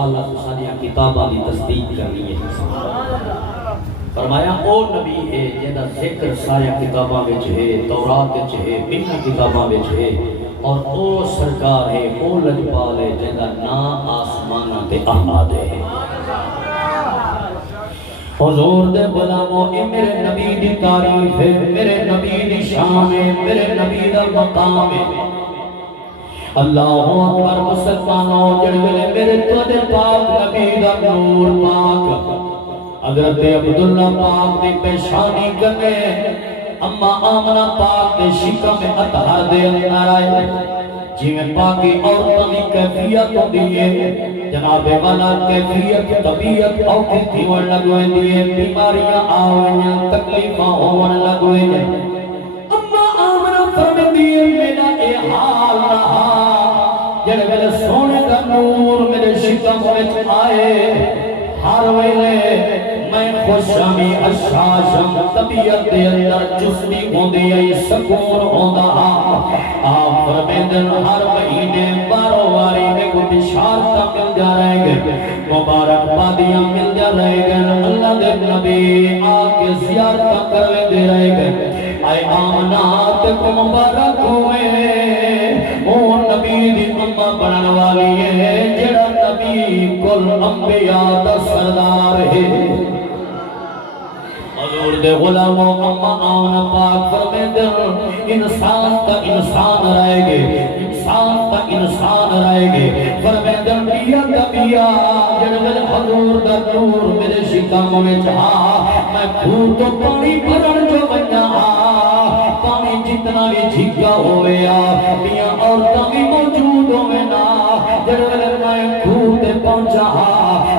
رسالت ساری کتاباں دی تصدیق کرنی ہے۔ فرمایا او نبی ہے جہاں ذکر ساری کتاباں وچ ہے، تورات وچ ہے، انہاں کتاباں وچ ہے، اور او سرکار ہے، او لجپال ہے جہاں نام آسماناں تے احمد ہے۔ حضور دے غلاموں، اے میرے نبی دی تعریف ہے، میرے نبی دی شان ہے، میرے نبی دا مقام ہے۔ اللہ اکبر مسلمانوں، جڑے میرے تو پاک نبی دا نور پاک حضرت عبداللہ پاک دی پیشانی کرنے اما آمنہ پاک دے شکم اطہر دے اندر آئے، جی میں پاکی عورتوں دی کیفیت ہو دیئے، جناب والا کیفیت طبیعت اوکھی تھیون لگوئے دیئے، بیماریاں آوئیں تکلیفاں ہون لگوئے دیئے۔ اما آمنہ فرم دیئے میرا اے حال رہا، جڑے میرے سونے کا نور میرے شکم میں آئے، ہر ویلے میں خوشامی اشاشم طبیعت دے اندر چستی ہوندی ہے، سکون ہوندا آپ فرمیدن ہر مہینے بارو واری میں کو بشارتہ مل جا رہے گے، مبارک بادیاں مل جا رہے گے، اللہ دے نبی آکے زیارتہ کروے دے رہے گے۔ اے آمنات کو مبارک ہوئے، وہ نبی دی امہ بنن والی ہے، جڑا نبی کل انبیاء دا سردار ہے۔ حضور دے غلاموں، اما آمنہ پاک فرمیدن انسان تا انسان رہے گے، انسان تا انسان رہے گے، فرمیدن بیا تا بیا، جڑے حضور دا نور میرے شکم میں جہاں، میں پھول تو پانی بھرن جو بنیا پانی جتنا بھی جھگا ہوئے بیا عورتاں بھی موجود ہوئے نا، جڑے میں پھول تے پہنچا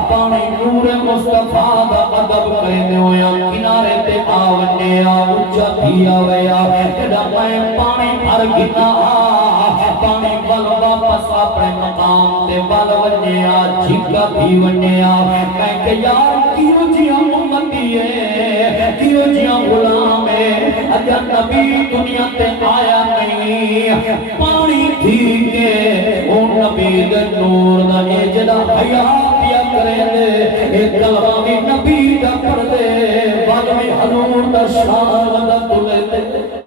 پانی نور مصطفیٰ دا ادب کرنے ہویا کنارے تے آونے اچھا دیا ہویا، جڑا میں پانی بھر گنا پانی بل واپس اپنے مقام تے بل ونے جھگا بھی ونے میں کہ یار کیوں جیاں امتی ہے، کیوں جیاں غلام ہے، اگر نبی دنیا تے آیا نہیں پانی تھی کے او نبی دے نور دا اے جڑا حیات یا کرے دے اے کلمہ بھی نبی دا پڑھ دے بعد میں حضور دا شان دا تلے